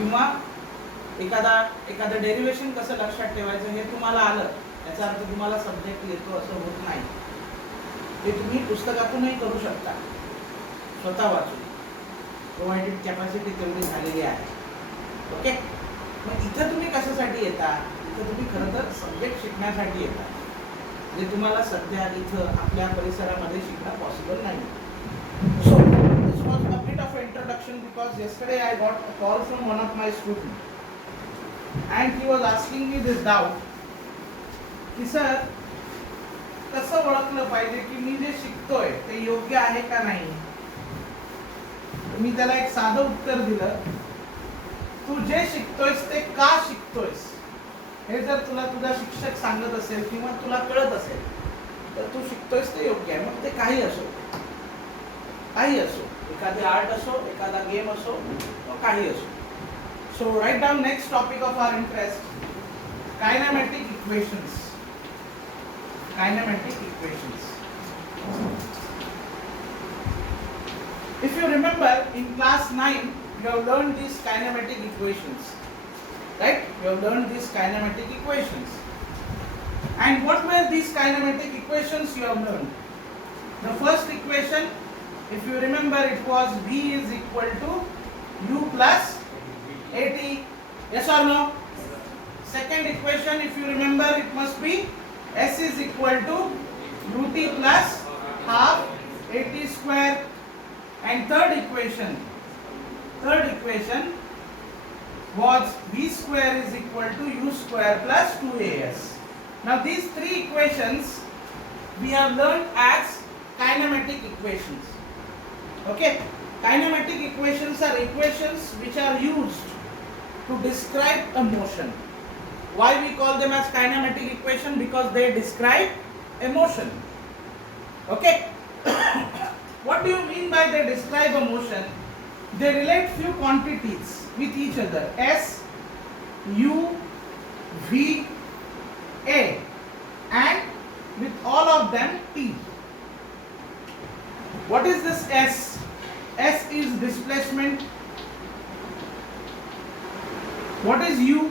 किंवा एखादं डेरिव्हेशन कसं लक्षात ठेवायचं हे तुम्हाला आलं, याचा अर्थ तुम्हाला सब्जेक्ट येतो असं होत नाही. ते तुम्ही पुस्तकातूनही करू शकता, स्वतः वाचून. प्रोव्हाइडेड कॅपॅसिटी तेवढी झालेली आहे. ओके. मग इथं तुम्ही कशासाठी येता? इथं तुम्ही खरं तर सब्जेक्ट शिकण्यासाठी येता, जे तुम्हाला सध्या इथं आपल्या परिसरामध्ये शिकणं पॉसिबल नाही. So this was a bit of introduction because yesterday I got a call from one of my students and he was asking me this doubt की सर कसं ओळखलं पाहिजे की मी जे शिकतोय ते योग्य आहे का नाही. मी त्याला एक साधं उत्तर दिलं, तू जे शिकतोयस ते का शिकतोयस हे जर तुला तुझा शिक्षक सांगत असेल किंवा तुला कळत असेल तर तू शिकतोयस ते योग्य आहे. मग ते काही असो, एखादी आर्ट असो, एखादा गेम असो, काही असो. So write down next topic of our interest, kinematic equations. If you remember in class 9 you have learned these kinematic equations, right? You have learned these kinematic equations. And what were these kinematic equations you have learned? The first equation, if you remember, it was V is equal to U plus AT. Yes or no? Second equation, if you remember, it must be S is equal to UT plus half AT square. And third equation was V square is equal to U square plus 2AS. Now these three equations we have learned as kinematic equations. Okay, kinematic equations are equations which are used to describe a motion. Why we call them as kinematic equation? Because they describe a motion. Okay. What do you mean by they describe a motion? They relate few quantities with each other. S, U, V, A, and with all of them T. What is this S? S is displacement. What is U?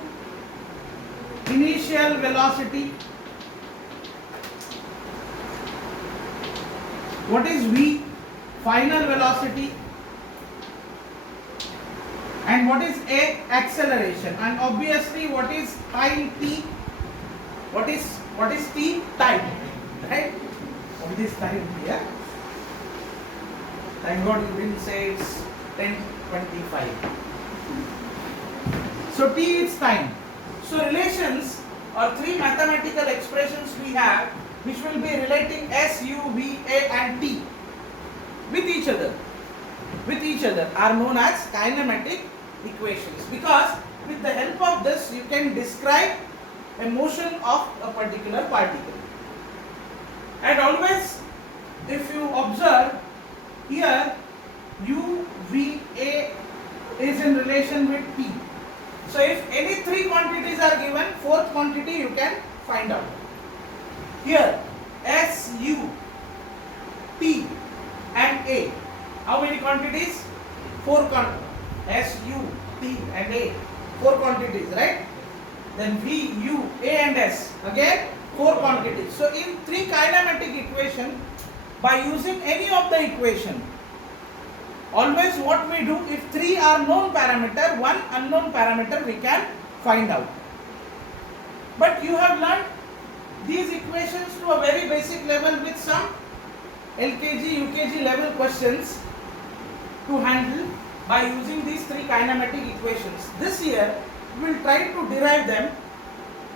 Initial velocity. What is V? Final velocity. And what is A? Acceleration. And obviously what is time T? What is T? Time. Right? What is time here? Thank God you didn't say it's 10:25. So T is time. So relations or three mathematical expressions we have which will be relating S, U, V, A and T with each other are known as kinematic equations, because with the help of this you can describe a motion of a particular particle. And always if you observe here, U, V, A is in relation with T. So if any three quantities are given, fourth quantity you can find out. Here S, U, T and A. How many quantities? Four quantities. S, U, T and A. Four quantities, right? Then V, U, A and S. Again four quantities. So in three kinematic equation, by using any of the equation, always what we do, if three are known parameter, one unknown parameter we can find out. But you have learned these equations to a very basic level with some LKG, UKG level questions to handle by using these three kinematic equations. This year we will try to derive them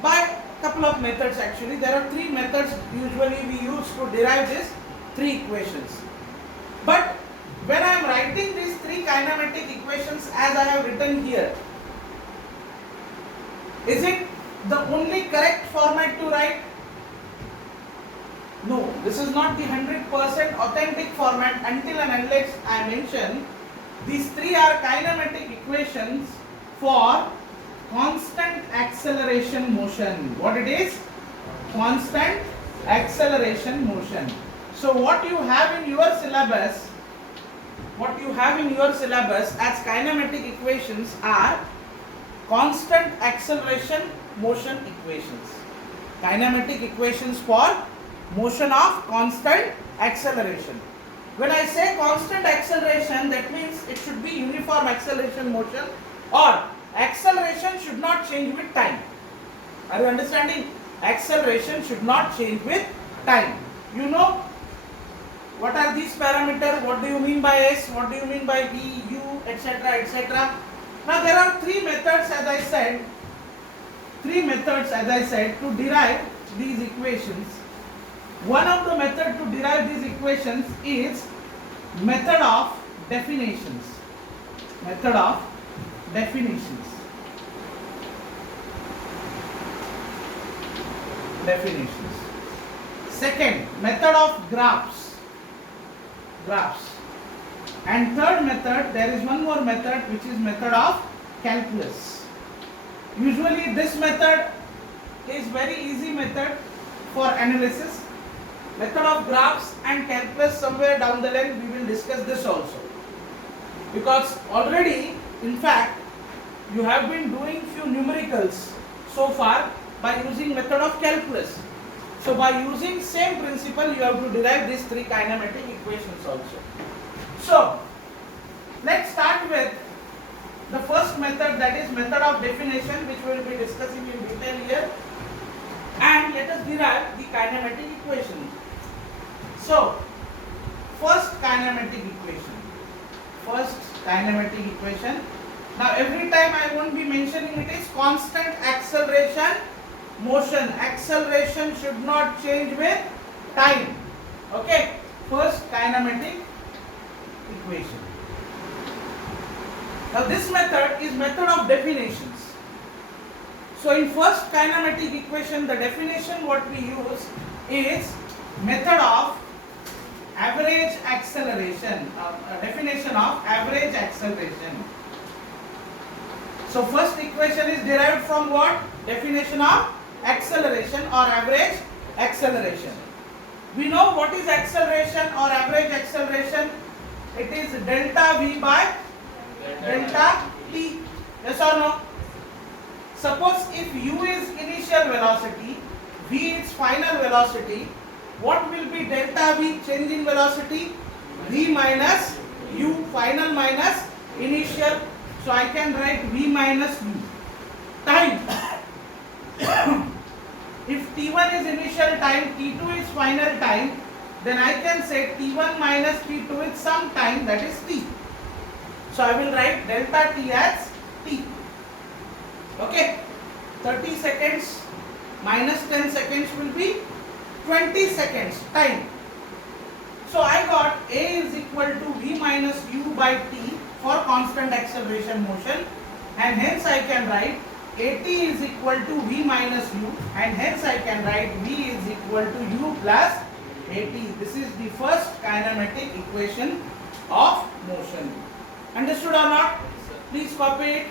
by a couple of methods. Actually there are three methods usually we use to derive these three equations. But when I am writing these three kinematic equations as I have written here, is it the only correct format to write? No, this is not the 100% authentic format until and unless I mention these three are kinematic equations for constant acceleration motion. What it is? Constant acceleration motion. So what you have in your syllabus as kinematic equations are constant acceleration motion equations. Kinematic equations for motion of constant acceleration. When I say constant acceleration, that means it should be uniform acceleration motion, or acceleration should not change with time. Are you understanding? Acceleration should not change with time. You know what are these parameters? What do you mean by S? What do you mean by V, U, etc., etc.? Now there are three methods, as I said, to derive these equations. One of the methods to derive these equations is method of definitions. Method of definitions. Second, method of graphs. And third method, there is one more method, which is method of calculus. Usually this method is very easy method for analysis. Method of graphs and calculus, somewhere down the line we will discuss this also, because already in fact you have been doing few numericals so far by using method of calculus. So by using same principle you have to derive these three kinematic equations also. So let's start with the first method, that is method of definition, which we will be discussing in detail here, and let us derive the kinematic equation. So first kinematic equation. Now every time I won't be mentioning it is constant acceleration motion. Acceleration should not change with time. Okay, first kinematic equation. Now this method is method of definitions. So in first kinematic equation, the definition what we use is method of average acceleration, definition of average acceleration. So first equation is derived from what? Definition of acceleration or average acceleration. We know what is acceleration or average acceleration. It is delta V by delta T. Yes or no? Suppose if U is initial velocity, V is final velocity, what will be delta V, change in velocity? V minus U, final minus initial. So I can write V minus U. Time. If T1 is initial time, T2 is final time, then I can say T1 minus T2 is some time, that is T. So I will write delta T as T. Okay. 30 seconds minus 10 seconds will be 20 seconds time. So I got A is equal to V minus U by T for constant acceleration motion, and hence I can write AT is equal to V minus U, and hence I can write V is equal to U plus AT. This is the first kinematic equation of motion. Understood or not? Please copy it.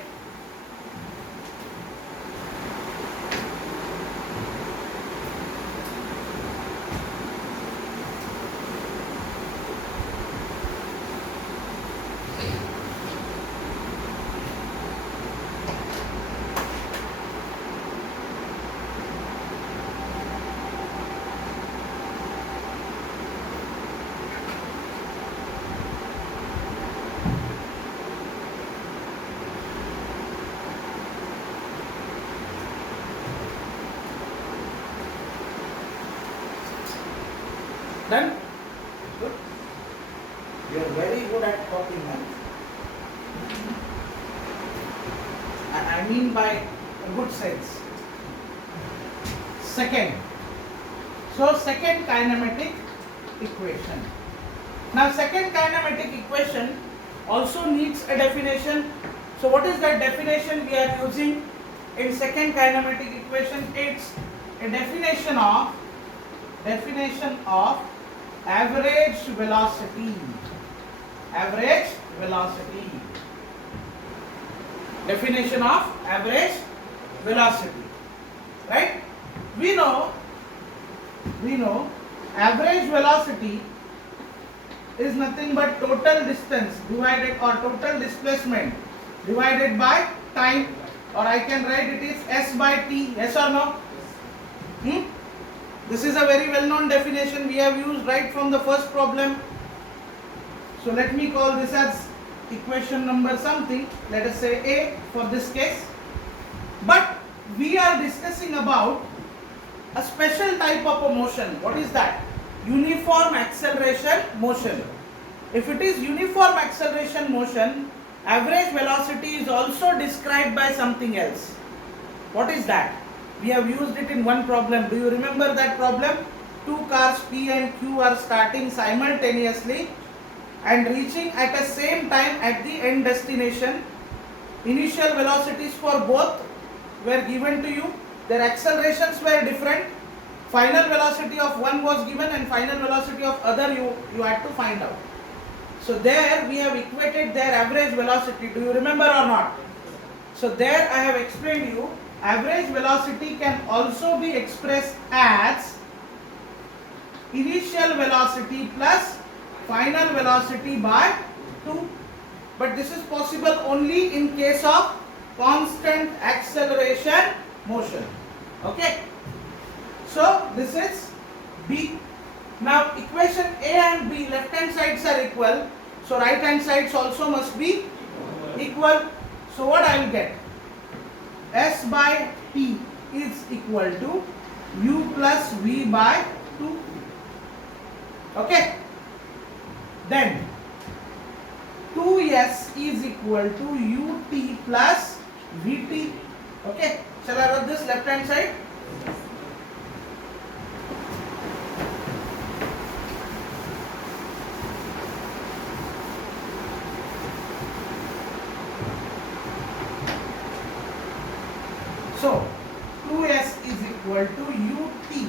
Done? Good. You are very good at copying, man. I mean by a good sense. Second. So second kinematic equation. Now second kinematic equation also needs a definition. So what is that definition we are using in second kinematic equation? It's a definition of average velocity. Definition of average velocity. Right? We know average velocity is nothing but total distance divided, or total displacement divided by time. or I can write it is S by T. Yes or no? Hmm? This is a very well known definition we have used right from the first problem. So let me call this as equation number something, let us say A for this case. But we are discussing about a special type of a motion. What is that? Uniform acceleration motion. If it is uniform acceleration motion, average velocity is also described by something else. What is that? We have used it in one problem. Do you remember that problem? Two cars P and Q are starting simultaneously and reaching at the same time at the end destination. Initial velocities for both were given to you. Their accelerations were different. Final velocity of one was given and final velocity of other you had to find out. So there we have equated their average velocity. Do you remember or not? So there I have explained you average velocity can also be expressed as initial velocity plus final velocity by 2. But this is possible only in case of constant acceleration motion. Okay. So this is B. Now equation A and B, left hand sides are equal. So right hand sides also must be equal. So what I will get? S by T is equal to U plus V by 2. Okay. Then 2S is equal to UT plus VT. Okay. Shall I write this left hand side? So 2S is equal to UT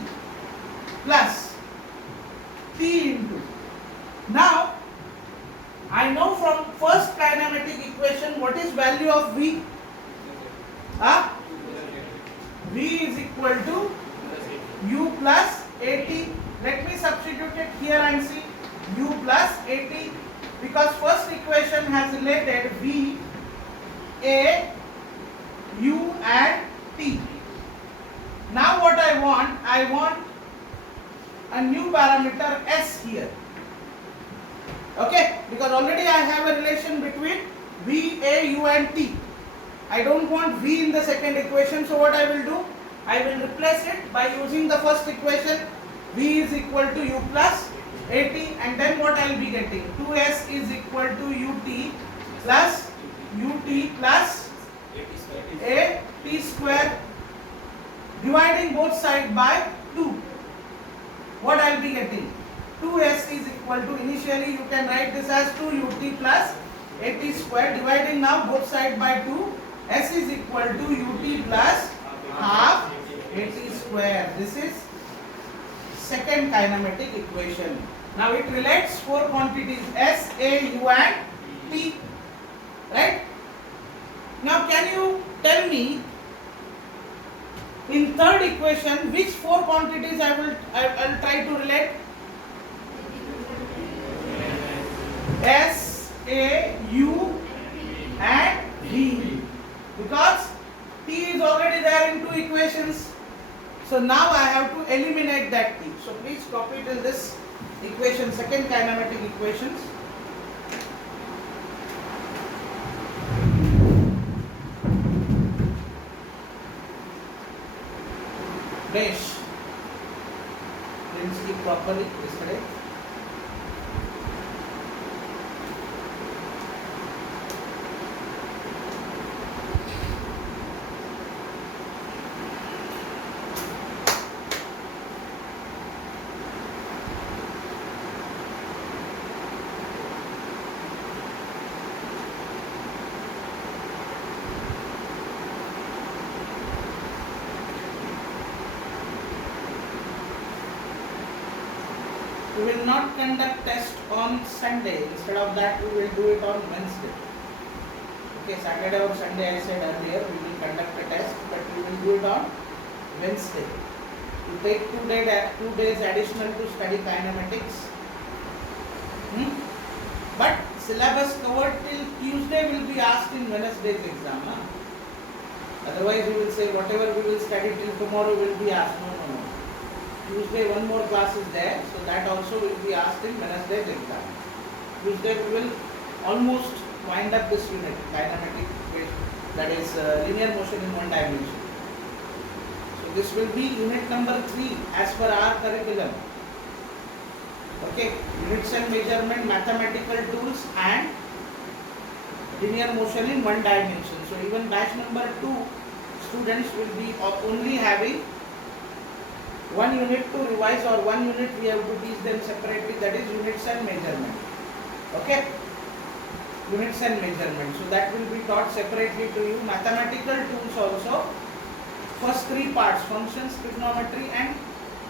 plus T into. Now I know from first kinematic equation what is value of V? V is equal to U plus AT. Let me substitute it here and see U plus AT, because first equation has related V, A, U and T. Now what I want a new parameter S here. Okay, because already I have a relation between V, A, U and T. I don't want V in the second equation, so what I will do? I will replace it by using the first equation. V is equal to U plus AT, and then what I will be getting? 2S is equal to UT plus UT plus AT square, dividing both sides by 2. What I will be getting? 2S is equal to, initially you can write this as 2UT plus AT square, dividing now both sides by 2. S is equal to UT plus half AT square. This is second kinematic equation. Now it relates four quantities S, A, U and T. Right? Now can you tell me in third equation which four quantities I will try to relate? S, A, U and V, because T is already there in two equations. So now I have to eliminate that T. So please copy till this equation, second kinematic equations. Besh didn't speak properly yesterday. We will not conduct test on Sunday. Instead of that, we will do it on Wednesday. Okay, Saturday or Sunday I said earlier we will conduct a test, but we will do it on Wednesday. You take 2 days additional to study kinematics. But syllabus covered till Tuesday will be asked in Wednesday's exam. Otherwise, you will say whatever we will study till tomorrow will be asked. No, no, no. Tuesday, one more class is there, so that also will be asked in Wednesday's exam. Tuesday, we will almost wind up this unit, kinematic equation, that is linear motion in one dimension. So, this will be unit number 3 as per our curriculum. Okay, units and measurement, mathematical tools, and linear motion in one dimension. So even batch number 2 students will be only having one unit to revise, or one unit we have to teach them separately, that is units and measurement. Okay, units and measurement. So that will be taught separately to you. Mathematical tools also, first 3 parts, functions, trigonometry and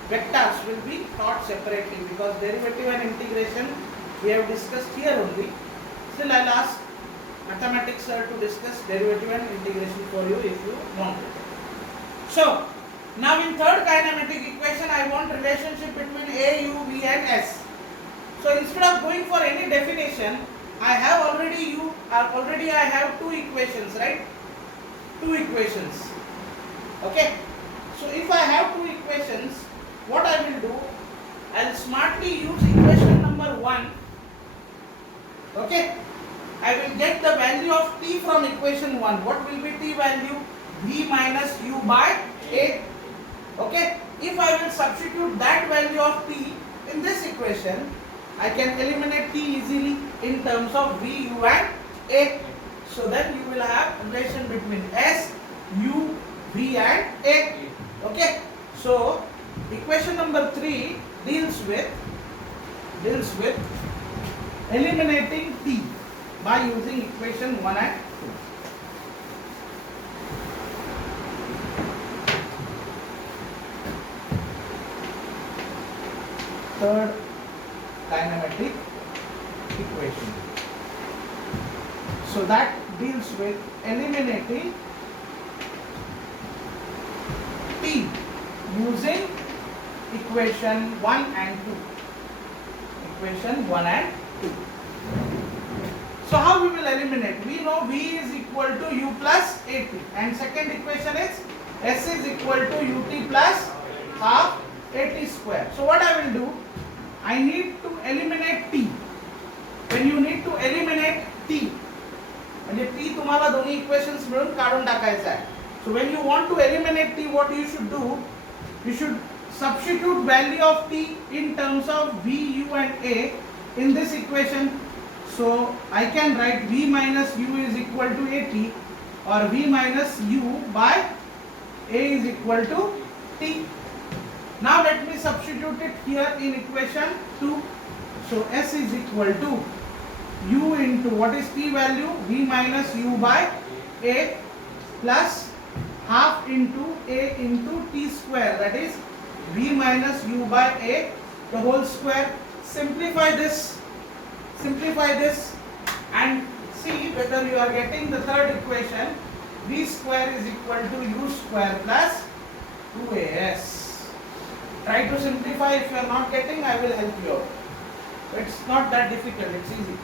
vectors, will be taught separately, because derivative and integration we have discussed here only. Still I will ask mathematics sir to discuss derivative and integration for you if you want it. So now in third kinematic equation I want relationship between A, U, V and S. So instead of going for any definition, I have already I have 2 equations, right? 2 equations. Okay. So if I have 2 equations, what I will do, I will smartly use equation number 1. Okay. I will get the value of t from equation 1. What will be t value? V minus u by A. Okay. If I will substitute that value of t in this equation, I can eliminate t easily in terms of v, u and A. So then you will have relation between S, u, v and A. Okay. So equation number 3 deals with eliminating t by using equation 1 and 2. Third kinematic equation. So that deals with eliminating t using equation 1 and 2. Equation 1 and 2. So how we will eliminate? We know V is equal to U plus AT, and second equation is S is equal to UT plus half AT square. So what I will do? I need to eliminate T. When you need to eliminate T, म्हणजे T तुम्हाला दोन्ही equations मिळून काढून टाकायचा आहे. So when you want to eliminate T, what you should do? You should substitute value of T in terms of V, U and A in this equation. So I can write V minus U is equal to AT, or V minus U by A is equal to T. Now let me substitute it here in equation 2. So S is equal to U into, what is T value? V minus U by A plus half into A into T square, that is V minus U by A the whole square. Simplify this and see whether you are getting the third equation. V square is equal to U square plus 2AS. Try to simplify. If you are not getting, I will help you out. It's not that difficult, it's easy.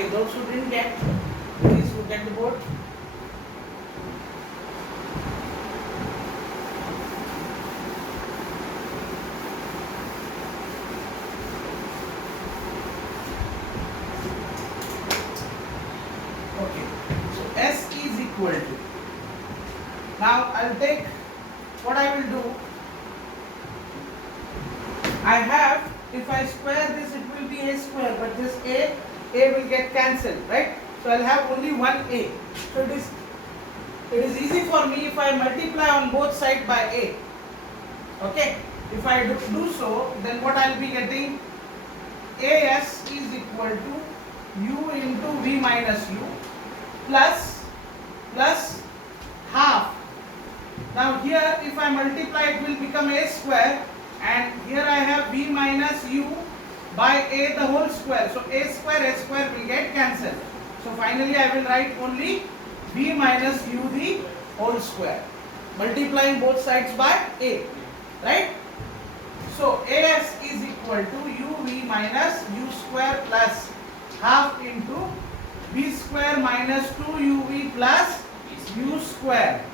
Okay, those who didn't get, please look at the board. Okay, so S is equal to, now I'll take, what I will do, I have, if I square this it will be a square, but this a will get cancelled, right? So I'll have only one a. So it is easy for me if I multiply on both sides by a. Okay, if I do so, then what I'll be getting, as is equal to u into v minus u plus half. Now here if I multiply it will become a square, and here I have v minus u by a the whole square. So a square will get cancelled. So finally I will write only v minus u the whole square, multiplying both sides by a, right? So as is equal to uv minus u square plus half into v square minus 2uv plus u square.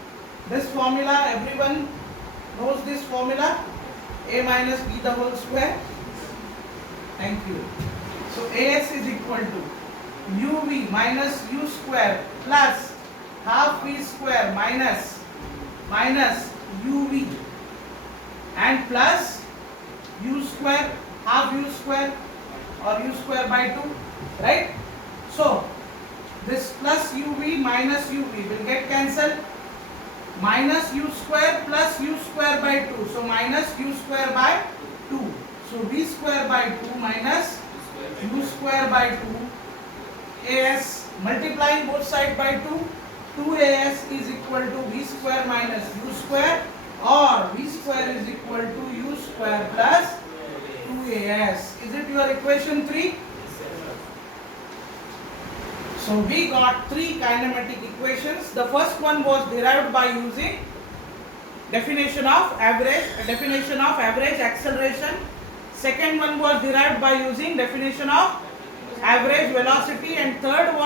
This formula, everyone knows this formula, a minus b the whole square. Thank you. So as is equal to uv minus u square plus half v square minus uv and plus u square, half u square or u square by 2, right? So this plus uv minus uv will get cancelled, minus u square plus u square by 2, so minus u square by 2. So v square by 2 minus u square by 2, as multiplying both sides by 2, 2as is equal to v square minus u square, or v square is equal to u square plus 2as. Is it your equation 3? So we got 3 kinematic equations. The first one was derived by using definition of average acceleration. Second one was derived by using definition of average velocity, and third was